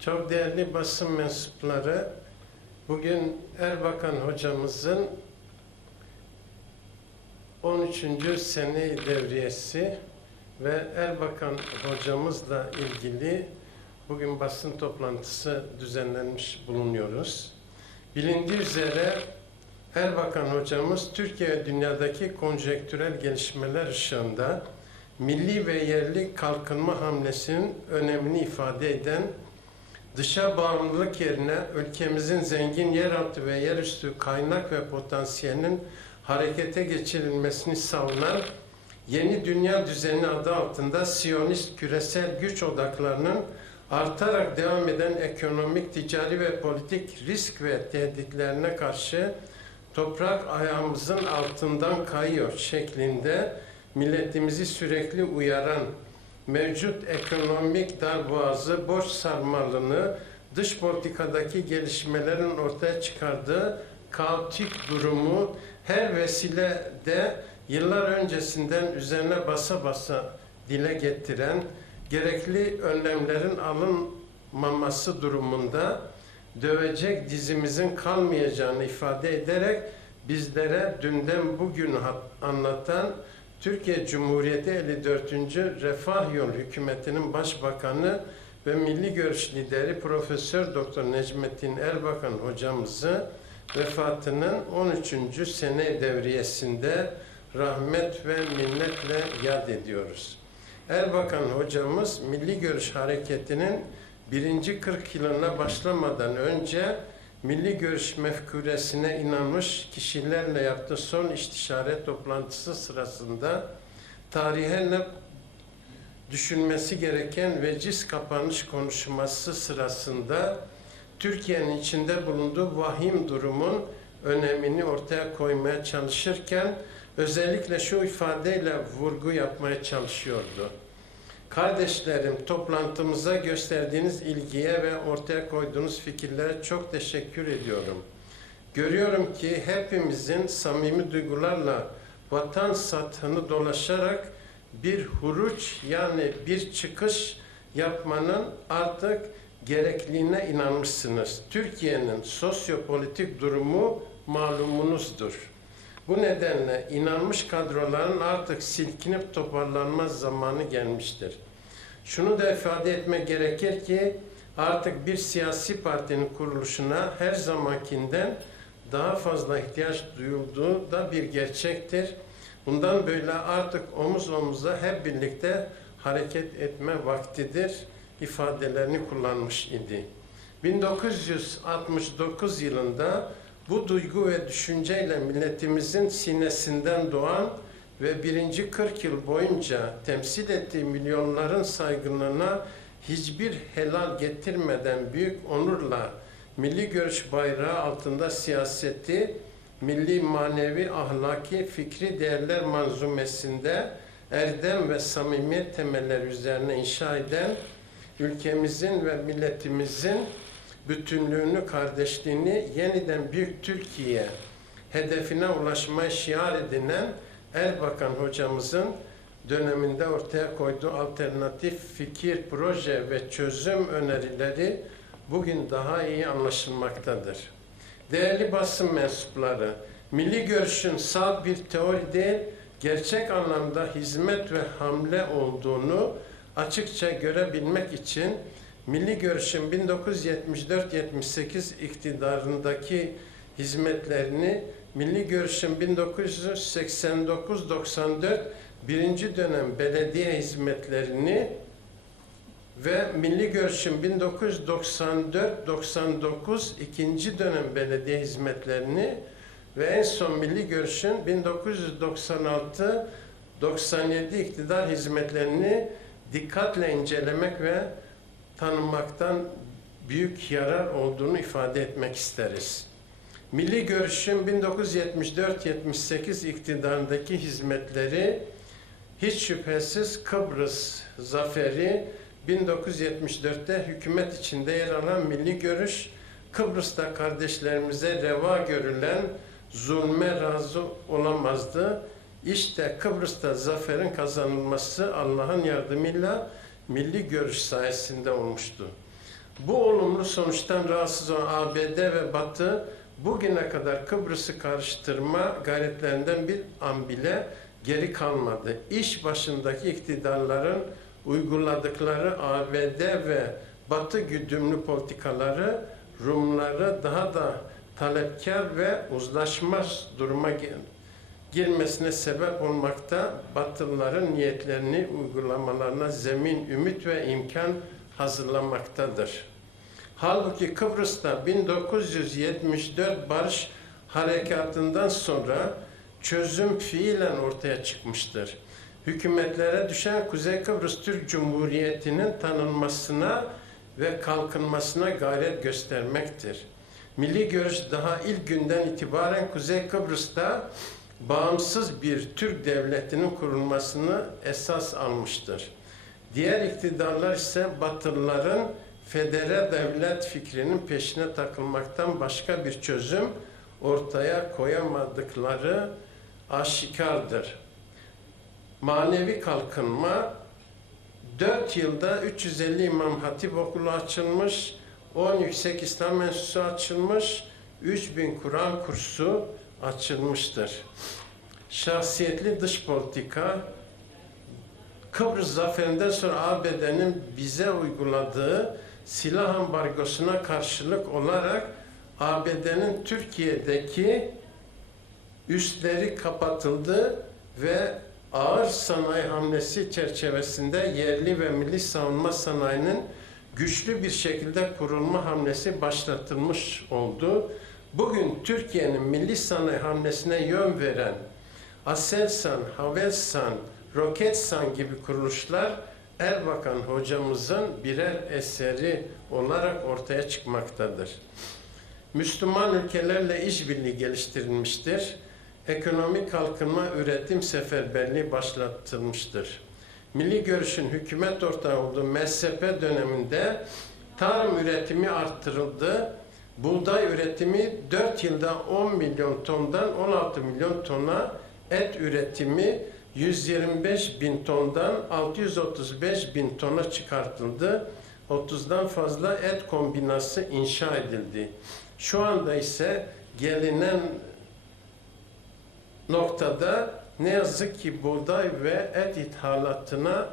Çok değerli basın mensupları, bugün Erbakan hocamızın 13. sene devriyesi ve Erbakan hocamızla ilgili bugün basın toplantısı düzenlenmiş bulunuyoruz. Bilindiği üzere Erbakan hocamız Türkiye dünyadaki konjektürel gelişmeler ışığında milli ve yerli kalkınma hamlesinin önemini ifade eden dışa bağımlılık yerine ülkemizin zengin yeraltı ve yerüstü kaynak ve potansiyelinin harekete geçirilmesini savunan yeni dünya düzeni adı altında Siyonist küresel güç odaklarının artarak devam eden ekonomik, ticari ve politik risk ve tehditlerine karşı toprak ayağımızın altından kayıyor şeklinde milletimizi sürekli uyaran mevcut ekonomik darboğazı, borç sarmalını, dış politikadaki gelişmelerin ortaya çıkardığı kaotik durumu her vesilede yıllar öncesinden üzerine basa basa dile getiren, gerekli önlemlerin alınmaması durumunda dövecek dizimizin kalmayacağını ifade ederek bizlere dünden bugün anlatan Türkiye Cumhuriyeti 54. Refah Yol Hükümeti'nin Başbakanı ve Milli Görüş lideri Profesör Doktor Necmettin Erbakan hocamızı vefatının 13. sene devriyesinde rahmet ve minnetle yad ediyoruz. Erbakan hocamız Milli Görüş Hareketi'nin birinci 40 yılına başlamadan önce milli görüş mefkuresine inanmış kişilerle yaptığı son istişare toplantısı sırasında tarihe ne düşünmesi gereken veciz kapanış konuşması sırasında Türkiye'nin içinde bulunduğu vahim durumun önemini ortaya koymaya çalışırken özellikle şu ifadeyle vurgu yapmaya çalışıyordu. Kardeşlerim, toplantımıza gösterdiğiniz ilgiye ve ortaya koyduğunuz fikirlere çok teşekkür ediyorum. Görüyorum ki hepimizin samimi duygularla vatan satını dolaşarak bir huruç yani bir çıkış yapmanın artık gerekliliğine inanmışsınız. Türkiye'nin sosyopolitik durumu malumunuzdur. Bu nedenle inanmış kadroların artık silkinip toparlanma zamanı gelmiştir. Şunu da ifade etmek gerekir ki artık bir siyasi partinin kuruluşuna her zamankinden daha fazla ihtiyaç duyulduğu da bir gerçektir. Bundan böyle artık omuz omuza hep birlikte hareket etme vaktidir ifadelerini kullanmış idi. 1969 yılında bu duygu ve düşünceyle milletimizin sinesinden doğan ve birinci 40 yıl boyunca temsil ettiği milyonların saygınlığına hiçbir helal getirmeden büyük onurla milli görüş bayrağı altında siyaseti, milli manevi ahlaki fikri değerler manzumesinde erdem ve samimiyet temeller üzerine inşa eden ülkemizin ve milletimizin bütünlüğünü, kardeşliğini yeniden büyük Türkiye hedefine ulaşmaya şiar edinen Erbakan hocamızın döneminde ortaya koyduğu alternatif fikir, proje ve çözüm önerileri bugün daha iyi anlaşılmaktadır. Değerli basın mensupları, milli görüşün salt bir teori değil, gerçek anlamda hizmet ve hamle olduğunu açıkça görebilmek için Milli Görüş'ün 1974-78 iktidarındaki hizmetlerini Milli Görüş'ün 1989-94 birinci dönem belediye hizmetlerini ve Milli Görüş'ün 1994-99 ikinci dönem belediye hizmetlerini ve en son Milli Görüş'ün 1996-97 iktidar hizmetlerini dikkatle incelemek ve tanımaktan büyük yarar olduğunu ifade etmek isteriz. Milli Görüş'ün 1974-78 iktidarındaki hizmetleri hiç şüphesiz Kıbrıs zaferi 1974'te hükümet içinde yer alan Milli Görüş, Kıbrıs'ta kardeşlerimize reva görülen zulme razı olamazdı. İşte Kıbrıs'ta zaferin kazanılması Allah'ın yardımıyla milli görüş sayesinde olmuştu. Bu olumlu sonuçtan rahatsız olan ABD ve Batı bugüne kadar Kıbrıs'ı karıştırma gayretlerinden bir an bile geri kalmadı. İş başındaki iktidarların uyguladıkları ABD ve Batı güdümlü politikaları Rumları daha da talepkar ve uzlaşmaz duruma girmesine sebep olmakta, Batılıların niyetlerini uygulamalarına zemin, ümit ve imkan hazırlamaktadır. Halbuki Kıbrıs'ta 1974 barış harekatından sonra çözüm fiilen ortaya çıkmıştır. Hükümetlere düşen Kuzey Kıbrıs Türk Cumhuriyeti'nin tanınmasına ve kalkınmasına gayret göstermektir. Milli görüş daha ilk günden itibaren Kuzey Kıbrıs'ta bağımsız bir Türk devletinin kurulmasını esas almıştır. Diğer iktidarlar ise Batılıların federe devlet fikrinin peşine takılmaktan başka bir çözüm ortaya koyamadıkları aşikardır. Manevi kalkınma 4 yılda 350 İmam Hatip Okulu açılmış, 10 Yüksek İslam Enstitüsü açılmış, 3000 Kur'an kursu açılmıştır. Şahsiyetli dış politika, Kıbrıs zaferinden sonra ABD'nin bize uyguladığı silah ambargosuna karşılık olarak ABD'nin Türkiye'deki üstleri kapatıldı ve ağır sanayi hamlesi çerçevesinde yerli ve milli savunma sanayinin güçlü bir şekilde kurulma hamlesi başlatılmış oldu. Bugün Türkiye'nin milli sanayi hamlesine yön veren Aselsan, Havelsan, Roketsan gibi kuruluşlar Erbakan hocamızın birer eseri olarak ortaya çıkmaktadır. Müslüman ülkelerle işbirliği geliştirilmiştir. Ekonomik kalkınma, üretim seferberliği başlatılmıştır. Milli görüşün hükümet ortağı olduğu MSP döneminde tarım üretimi arttırıldı. Buğday üretimi 4 yılda 10 milyon tondan 16 milyon tona, et üretimi 125 bin tondan 635 bin tona çıkartıldı. 30'dan fazla et kombinası inşa edildi. Şu anda ise gelinen noktada ne yazık ki buğday ve et ithalatına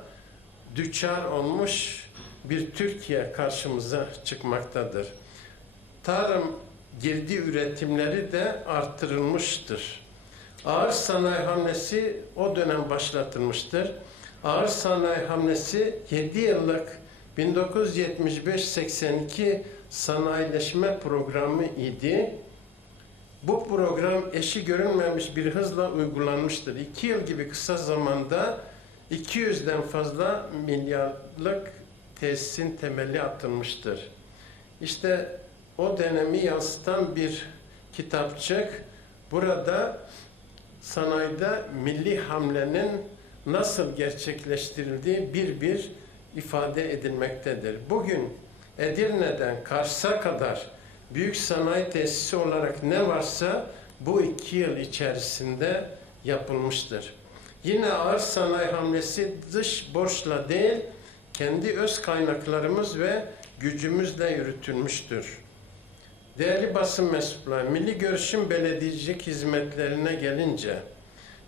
düçar olmuş bir Türkiye karşımıza çıkmaktadır. Tarım girdi üretimleri de artırılmıştır. Ağır sanayi hamlesi o dönem başlatılmıştır. Ağır sanayi hamlesi 7 yıllık 1975-82 sanayileşme programı idi. Bu program eşi görünmemiş bir hızla uygulanmıştır. 2 yıl gibi kısa zamanda 200'den fazla milyarlık tesisin temeli atılmıştır. İşte o dönemi yansıtan bir kitapçık. Burada sanayide milli hamlenin nasıl gerçekleştirildiği bir bir ifade edilmektedir. Bugün Edirne'den Kars'a kadar büyük sanayi tesisi olarak ne varsa bu iki yıl içerisinde yapılmıştır. Yine ağır sanayi hamlesi dış borçla değil, kendi öz kaynaklarımız ve gücümüzle yürütülmüştür. Değerli basın mensupları, Milli Görüş'ün belediyecilik hizmetlerine gelince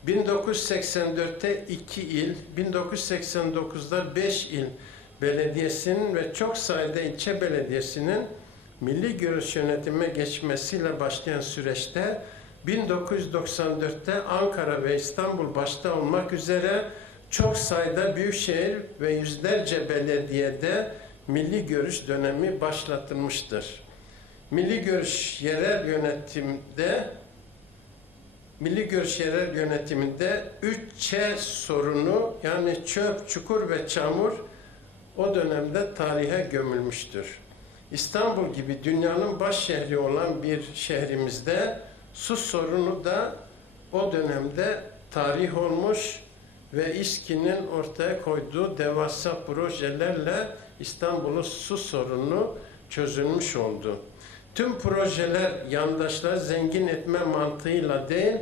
1984'te 2 il, 1989'da 5 il belediyesinin ve çok sayıda ilçe belediyesinin Milli Görüş yönetime geçmesiyle başlayan süreçte 1994'te Ankara ve İstanbul başta olmak üzere çok sayıda büyükşehir ve yüzlerce belediyede milli görüş dönemi başlatılmıştır. Milli görüş yerel yönetimde Milli Görüş Yerel Yönetiminde 3Ç sorunu yani çöp, çukur ve çamur o dönemde tarihe gömülmüştür. İstanbul gibi dünyanın baş şehri olan bir şehrimizde su sorunu da o dönemde tarih olmuş ve İSKİ'nin ortaya koyduğu devasa projelerle İstanbul'un su sorunu çözülmüş oldu. Tüm projeler yandaşları zengin etme mantığıyla değil,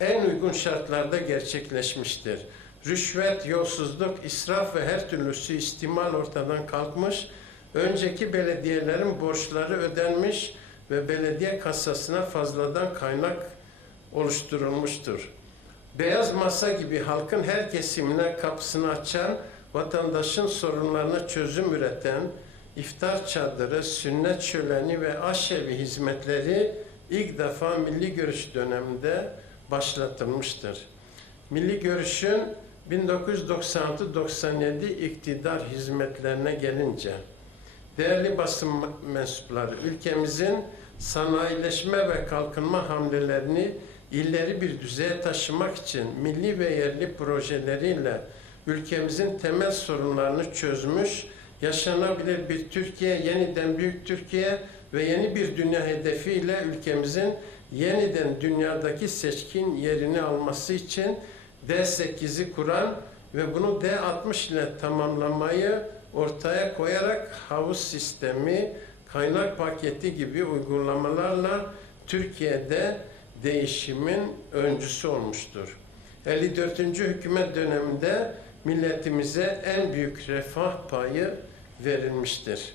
en uygun şartlarda gerçekleşmiştir. Rüşvet, yolsuzluk, israf ve her türlü suistimal ortadan kalkmış önceki belediyelerin borçları ödenmiş ve belediye kasasına fazladan kaynak oluşturulmuştur. Beyaz masa gibi halkın her kesimine kapısını açan, vatandaşın sorunlarına çözüm üreten, iftar çadırı, sünnet şöleni ve aşevi hizmetleri ilk defa milli görüş döneminde başlatılmıştır. Milli görüşün 1996-97 iktidar hizmetlerine gelince, değerli basın mensupları, ülkemizin sanayileşme ve kalkınma hamlelerini illeri bir düzeye taşımak için milli ve yerli projeleriyle ülkemizin temel sorunlarını çözmüş, yaşanabilir bir Türkiye, yeniden büyük Türkiye ve yeni bir dünya hedefiyle ülkemizin yeniden dünyadaki seçkin yerini alması için D8'i kuran ve bunu D60 ile tamamlamayı ortaya koyarak havuz sistemi, kaynak paketi gibi uygulamalarla Türkiye'de değişimin öncüsü olmuştur. 54. hükümet döneminde milletimize en büyük refah payı verilmiştir.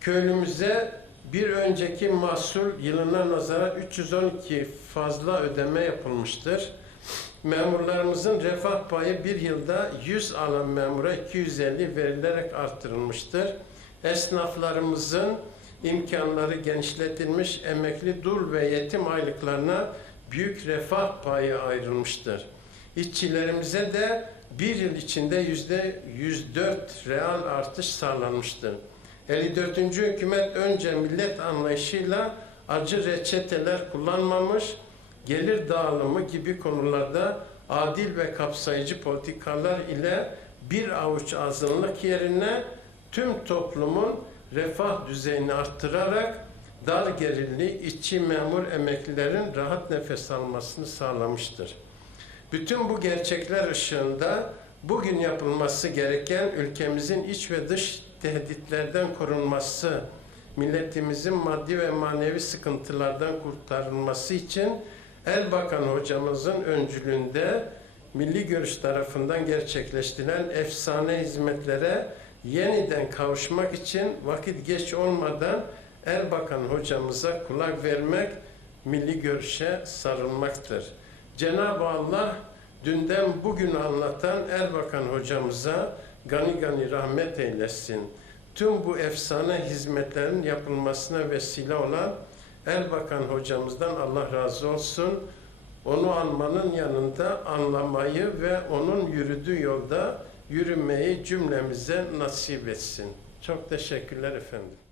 Köylümüze bir önceki mahsul yılına nazaran 312 fazla ödeme yapılmıştır. Memurlarımızın refah payı bir yılda 100 alan memura 250 verilerek artırılmıştır. Esnaflarımızın imkanları genişletilmiş, emekli dul ve yetim aylıklarına büyük refah payı ayrılmıştır. İşçilerimize de bir yıl içinde yüzde 104 real artış sağlanmıştır. 54. hükümet önce millet anlayışıyla acı reçeteler kullanmamış, gelir dağılımı gibi konularda adil ve kapsayıcı politikalar ile bir avuç azınlık yerine tüm toplumun refah düzeyini arttırarak dar gelirli işçi memur emeklilerin rahat nefes almasını sağlamıştır. Bütün bu gerçekler ışığında bugün yapılması gereken ülkemizin iç ve dış tehditlerden korunması, milletimizin maddi ve manevi sıkıntılardan kurtarılması için Erbakan hocamızın öncülüğünde Milli Görüş tarafından gerçekleştirilen efsane hizmetlere yeniden kavuşmak için vakit geç olmadan Erbakan hocamıza kulak vermek, milli görüşe sarılmaktır. Cenab-ı Allah dünden bugün anlatan Erbakan hocamıza gani gani rahmet eylesin. Tüm bu efsane hizmetlerin yapılmasına vesile olan Erbakan hocamızdan Allah razı olsun. Onu anmanın yanında anlamayı ve onun yürüdüğü yolda yürümeyi cümlemize nasip etsin. Çok teşekkürler efendim.